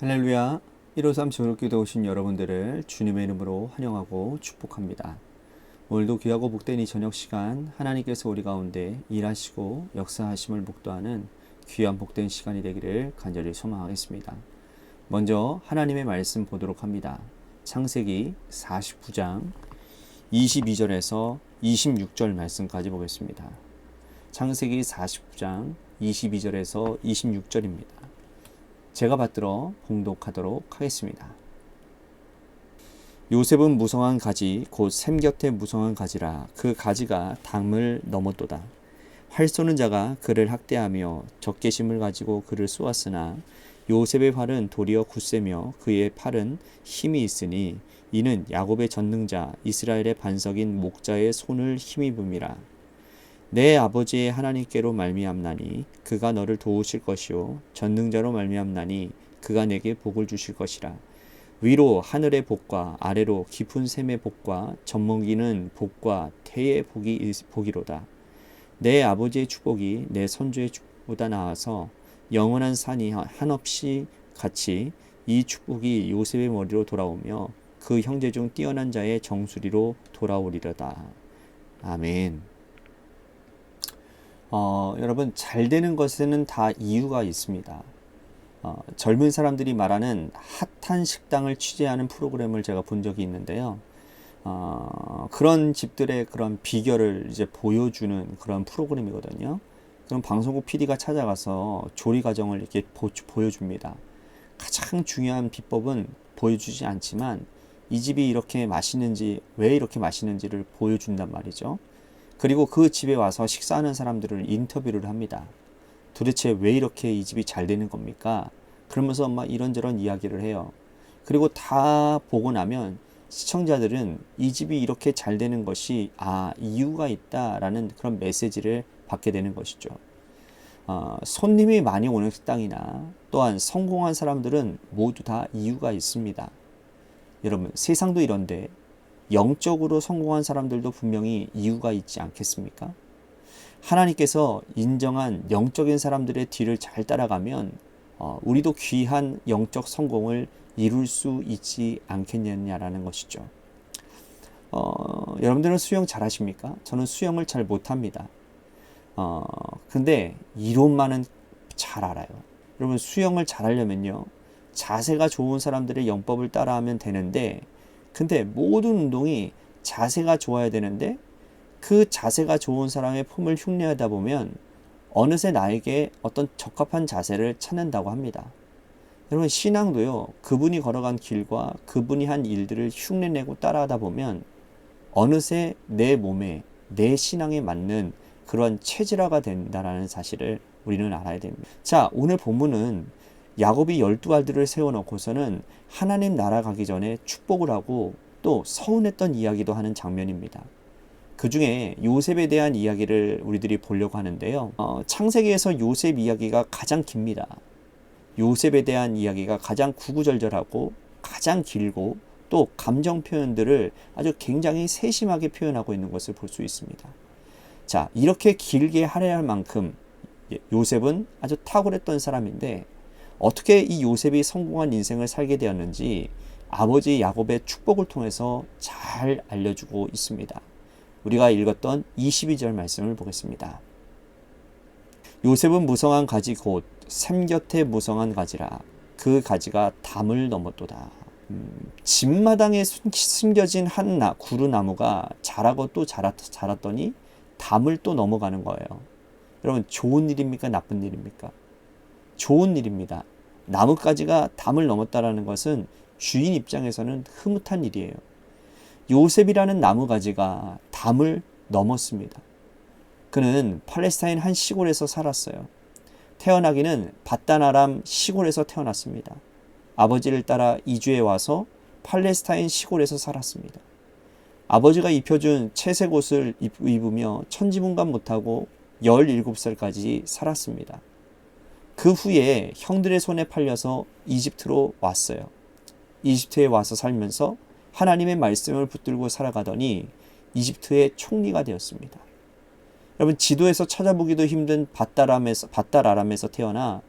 할렐루야. 153 저녁기도 오신 여러분들을 주님의 이름으로 환영하고 축복합니다. 오늘도 귀하고 복된 이 저녁 시간 하나님께서 우리 가운데 일하시고 역사하심을 목도하는 귀한 복된 시간이 되기를 간절히 소망하겠습니다. 먼저 하나님의 말씀 보도록 합니다. 창세기 49장 22절에서 26절 말씀까지 보겠습니다. 창세기 49장 22절에서 26절입니다. 제가 받들어 봉독하도록 하겠습니다. 요셉은 무성한 가지 곧 샘 곁에 무성한 가지라. 그 가지가 담을 넘었도다. 활 쏘는 자가 그를 학대하며 적개심을 가지고 그를 쏘았으나 요셉의 활은 도리어 굳세며 그의 팔은 힘이 있으니 이는 야곱의 전능자 이스라엘의 반석인 목자의 손을 힘입음이라. 내 아버지의 하나님께로 말미암나니 그가 너를 도우실 것이요 전능자로 말미암나니 그가 내게 복을 주실 것이라. 위로 하늘의 복과 아래로 깊은 샘의 복과 젖먹이는 복과 태의 복이로다. 내 아버지의 축복이 내 선조의 축복보다 나아서 영원한 산이 한없이 같이 이 축복이 요셉의 머리로 돌아오며 그 형제 중 뛰어난 자의 정수리로 돌아오리로다. 아멘. 여러분, 잘 되는 것에는 다 이유가 있습니다. 젊은 사람들이 말하는 핫한 식당을 취재하는 프로그램을 제가 본 적이 있는데요. 그런 집들의 그런 비결을 이제 보여주는 그런 프로그램이거든요. 그럼 방송국 PD가 찾아가서 조리 과정을 이렇게 보여줍니다. 가장 중요한 비법은 보여주지 않지만 이 집이 이렇게 맛있는지, 왜 이렇게 맛있는지를 보여준단 말이죠. 그리고 그 집에 와서 식사하는 사람들을 인터뷰를 합니다. 도대체 왜 이렇게 이 집이 잘 되는 겁니까? 그러면서 막 이런저런 이야기를 해요. 그리고 다 보고 나면 시청자들은 이 집이 이렇게 잘 되는 것이 이유가 있다라는 그런 메시지를 받게 되는 것이죠. 손님이 많이 오는 식당이나 또한 성공한 사람들은 모두 다 이유가 있습니다. 여러분, 세상도 이런데 영적으로 성공한 사람들도 분명히 이유가 있지 않겠습니까? 하나님께서 인정한 영적인 사람들의 뒤를 잘 따라가면 우리도 귀한 영적 성공을 이룰 수 있지 않겠느냐라는 것이죠. 여러분들은 수영 잘 하십니까? 저는 수영을 잘 못합니다. 근데 이론만은 잘 알아요. 여러분, 수영을 잘 하려면요, 자세가 좋은 사람들의 영법을 따라하면 되는데, 근데 모든 운동이 자세가 좋아야 되는데 그 자세가 좋은 사람의 폼을 흉내하다 보면 어느새 나에게 어떤 적합한 자세를 찾는다고 합니다. 여러분, 신앙도요, 그분이 걸어간 길과 그분이 한 일들을 흉내내고 따라하다 보면 어느새 내 몸에, 내 신앙에 맞는 그런 체질화가 된다는 사실을 우리는 알아야 됩니다. 자, 오늘 본문은 야곱이 12아들을 세워놓고서는 하나님 나라 가기 전에 축복을 하고 또 서운했던 이야기도 하는 장면입니다. 그 중에 요셉에 대한 이야기를 우리들이 보려고 하는데요. 창세기에서 요셉 이야기가 가장 깁니다. 요셉에 대한 이야기가 가장 구구절절하고 가장 길고 또 감정 표현들을 아주 굉장히 세심하게 표현하고 있는 것을 볼 수 있습니다. 자, 이렇게 길게 할애할 만큼 요셉은 아주 탁월했던 사람인데 어떻게 이 요셉이 성공한 인생을 살게 되었는지 아버지 야곱의 축복을 통해서 잘 알려주고 있습니다. 우리가 읽었던 22절 말씀을 보겠습니다. 요셉은 무성한 가지 곧 샘 곁에 무성한 가지라. 그 가지가 담을 넘었도다. 집마당에 숨겨진 한 구루나무가 자라고 또 자랐더니 담을 또 넘어가는 거예요. 여러분, 좋은 일입니까? 나쁜 일입니까? 좋은 일입니다. 나뭇가지가 담을 넘었다라는 것은 주인 입장에서는 흐뭇한 일이에요. 요셉이라는 나무가지가 담을 넘었습니다. 그는 팔레스타인 한 시골에서 살았어요. 태어나기는 바단 아람 시골에서 태어났습니다. 아버지를 따라 이주해 와서 팔레스타인 시골에서 살았습니다. 아버지가 입혀준 채색 옷을 입으며 천지분간 못하고 17살까지 살았습니다. 그 후에 형들의 손에 팔려서 이집트로 왔어요. 이집트에 와서 살면서 하나님의 말씀을 붙들고 살아가더니 이집트의 총리가 되었습니다. 여러분, 지도에서 찾아보기도 힘든 밧달 아람에서 태어나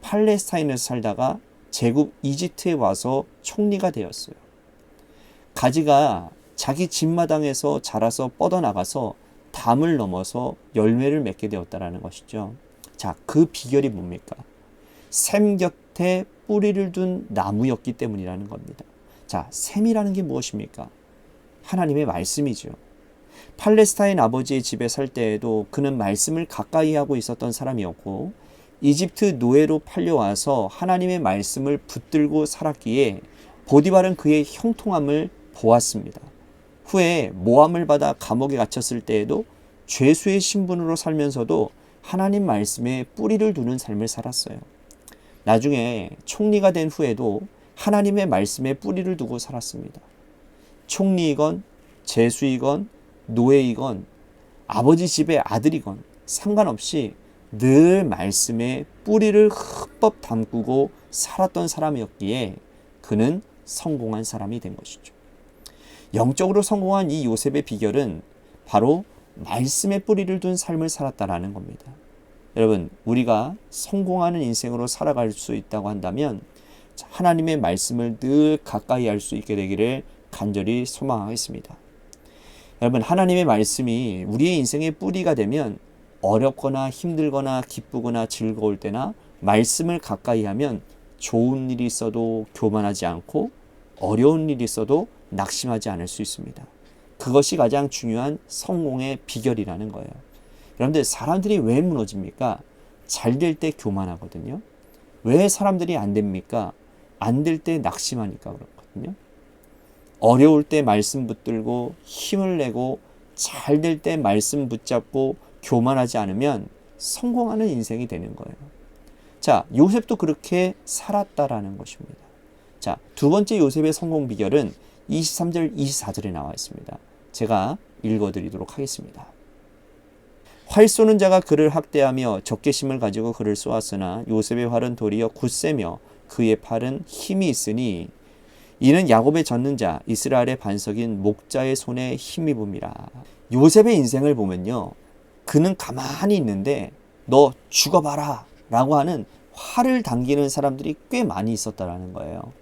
팔레스타인에서 살다가 제국 이집트에 와서 총리가 되었어요. 가지가 자기 집마당에서 자라서 뻗어나가서 담을 넘어서 열매를 맺게 되었다는 것이죠. 자, 그 비결이 뭡니까? 샘 곁에 뿌리를 둔 나무였기 때문이라는 겁니다. 자, 샘이라는 게 무엇입니까? 하나님의 말씀이죠. 팔레스타인 아버지의 집에 살 때에도 그는 말씀을 가까이 하고 있었던 사람이었고, 이집트 노예로 팔려와서 하나님의 말씀을 붙들고 살았기에 보디발은 그의 형통함을 보았습니다. 후에 모함을 받아 감옥에 갇혔을 때에도 죄수의 신분으로 살면서도 하나님 말씀에 뿌리를 두는 삶을 살았어요. 나중에 총리가 된 후에도 하나님의 말씀에 뿌리를 두고 살았습니다. 총리이건 죄수이건 노예이건 아버지 집의 아들이건 상관없이 늘 말씀에 뿌리를 흠뻑 담그고 살았던 사람이었기에 그는 성공한 사람이 된 것이죠. 영적으로 성공한 이 요셉의 비결은 바로 말씀에 뿌리를 둔 삶을 살았다라는 겁니다. 여러분, 우리가 성공하는 인생으로 살아갈 수 있다고 한다면 하나님의 말씀을 늘 가까이 할 수 있게 되기를 간절히 소망하겠습니다. 여러분, 하나님의 말씀이 우리의 인생의 뿌리가 되면 어렵거나 힘들거나 기쁘거나 즐거울 때나 말씀을 가까이 하면 좋은 일이 있어도 교만하지 않고 어려운 일이 있어도 낙심하지 않을 수 있습니다. 그것이 가장 중요한 성공의 비결이라는 거예요. 여러분들, 사람들이 왜 무너집니까? 잘 될 때 교만하거든요. 왜 사람들이 안 됩니까? 안 될 때 낙심하니까 그렇거든요. 어려울 때 말씀 붙들고 힘을 내고 잘 될 때 말씀 붙잡고 교만하지 않으면 성공하는 인생이 되는 거예요. 자, 요셉도 그렇게 살았다라는 것입니다. 자, 두 번째 요셉의 성공 비결은 23절, 24절에 나와 있습니다. 제가 읽어드리도록 하겠습니다. 활 쏘는 자가 그를 학대하며 적개심을 가지고 그를 쏘았으나 요셉의 활은 도리어 굳세며 그의 팔은 힘이 있으니 이는 야곱의 젖는 자 이스라엘의 반석인 목자의 손에 힘입음이라. 요셉의 인생을 보면요, 그는 가만히 있는데 너 죽어봐라 라고 하는 활을 당기는 사람들이 꽤 많이 있었다라는 거예요.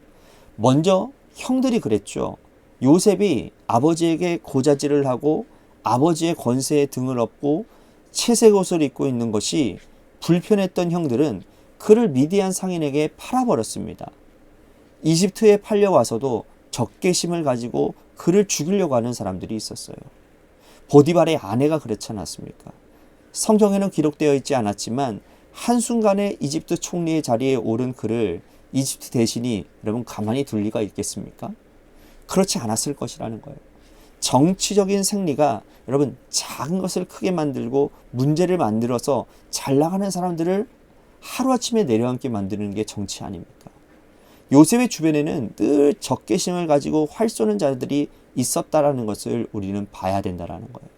먼저 형들이 그랬죠. 요셉이 아버지에게 고자질을 하고 아버지의 권세에 등을 업고 채색 옷을 입고 있는 것이 불편했던 형들은 그를 미디안 상인에게 팔아버렸습니다. 이집트에 팔려와서도 적개심을 가지고 그를 죽이려고 하는 사람들이 있었어요. 보디발의 아내가 그렇지 않았습니까? 성경에는 기록되어 있지 않았지만 한순간에 이집트 총리의 자리에 오른 그를 이집트 대신이 여러분 가만히 둘 리가 있겠습니까? 그렇지 않았을 것이라는 거예요. 정치적인 생리가 여러분 작은 것을 크게 만들고 문제를 만들어서 잘 나가는 사람들을 하루아침에 내려앉게 만드는 게 정치 아닙니까? 요셉의 주변에는 늘 적개심을 가지고 활 쏘는 자들이 있었다라는 것을 우리는 봐야 된다라는 거예요.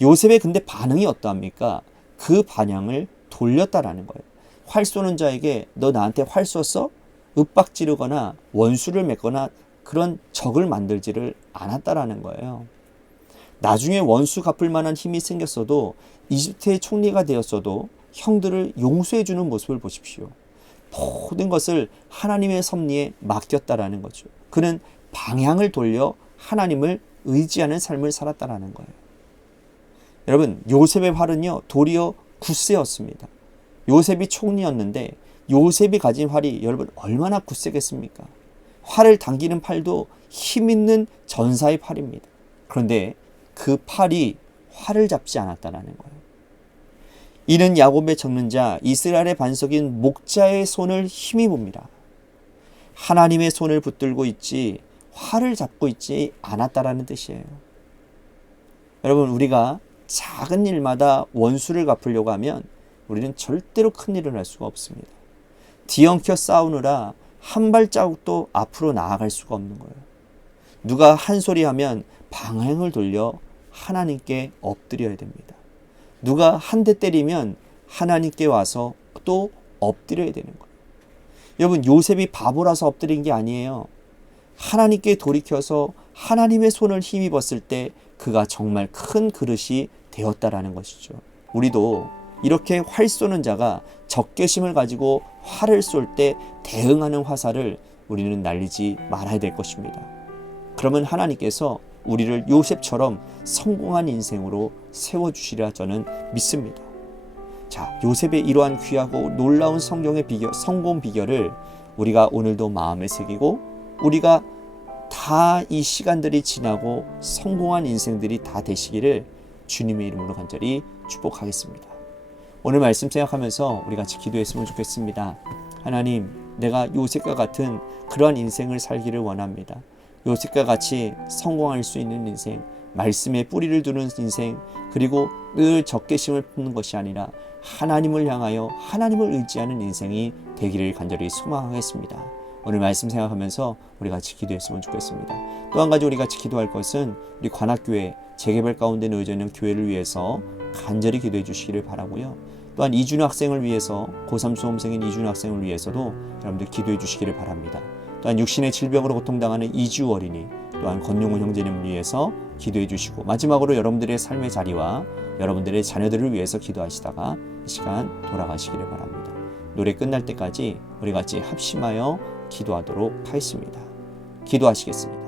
요셉의 근데 반응이 어떠합니까? 그 반향을 돌렸다라는 거예요. 활 쏘는 자에게 너 나한테 활 쏘았어? 윽박지르거나 원수를 맺거나 그런 적을 만들지를 않았다라는 거예요. 나중에 원수 갚을 만한 힘이 생겼어도 이집트의 총리가 되었어도 형들을 용서해주는 모습을 보십시오. 모든 것을 하나님의 섭리에 맡겼다라는 거죠. 그는 방향을 돌려 하나님을 의지하는 삶을 살았다라는 거예요. 여러분, 요셉의 활은요 도리어 굳세였습니다. 요셉이 총리였는데 요셉이 가진 활이 여러분 얼마나 굳세겠습니까? 활을 당기는 팔도 힘 있는 전사의 팔입니다. 그런데 그 팔이 활을 잡지 않았다는 거예요. 이는 야곱의 젖는 자 이스라엘의 반석인 목자의 손을 힘입음이라. 하나님의 손을 붙들고 있지 활을 잡고 있지 않았다라는 뜻이에요. 여러분, 우리가 작은 일마다 원수를 갚으려고 하면 우리는 절대로 큰 일을 할 수가 없습니다. 뒤엉켜 싸우느라 한 발자국도 앞으로 나아갈 수가 없는 거예요. 누가 한 소리 하면 방향을 돌려 하나님께 엎드려야 됩니다. 누가 한 대 때리면 하나님께 와서 또 엎드려야 되는 거예요. 여러분, 요셉이 바보라서 엎드린 게 아니에요. 하나님께 돌이켜서 하나님의 손을 힘입었을 때 그가 정말 큰 그릇이 되었다라는 것이죠. 우리도 이렇게 활 쏘는 자가 적개심을 가지고 활을 쏠 때 대응하는 화살을 우리는 날리지 말아야 될 것입니다. 그러면 하나님께서 우리를 요셉처럼 성공한 인생으로 세워주시리라 저는 믿습니다. 자, 요셉의 이러한 귀하고 놀라운 성경의 성공 비결을 우리가 오늘도 마음에 새기고 우리가 다 이 시간들이 지나고 성공한 인생들이 다 되시기를 주님의 이름으로 간절히 축복하겠습니다. 오늘 말씀 생각하면서 우리 같이 기도했으면 좋겠습니다. 하나님, 내가 요셉과 같은 그러한 인생을 살기를 원합니다. 요셉과 같이 성공할 수 있는 인생, 말씀에 뿌리를 두는 인생, 그리고 늘 적개심을 품는 것이 아니라 하나님을 향하여 하나님을 의지하는 인생이 되기를 간절히 소망하겠습니다. 오늘 말씀 생각하면서 우리 같이 기도했으면 좋겠습니다. 또 한 가지 우리 같이 기도할 것은 우리 관악교회 재개발 가운데 놓여져 있는 교회를 위해서 간절히 기도해 주시기를 바라고요. 또한 이준호 학생을 위해서 고3 수험생인 이준호 학생을 위해서도 여러분들 기도해 주시기를 바랍니다. 또한 육신의 질병으로 고통당하는 이주 어린이, 또한 권용훈 형제님을 위해서 기도해 주시고 마지막으로 여러분들의 삶의 자리와 여러분들의 자녀들을 위해서 기도하시다가 이 시간 돌아가시기를 바랍니다. 노래 끝날 때까지 우리 같이 합심하여 기도하도록 하겠습니다. 기도하시겠습니다.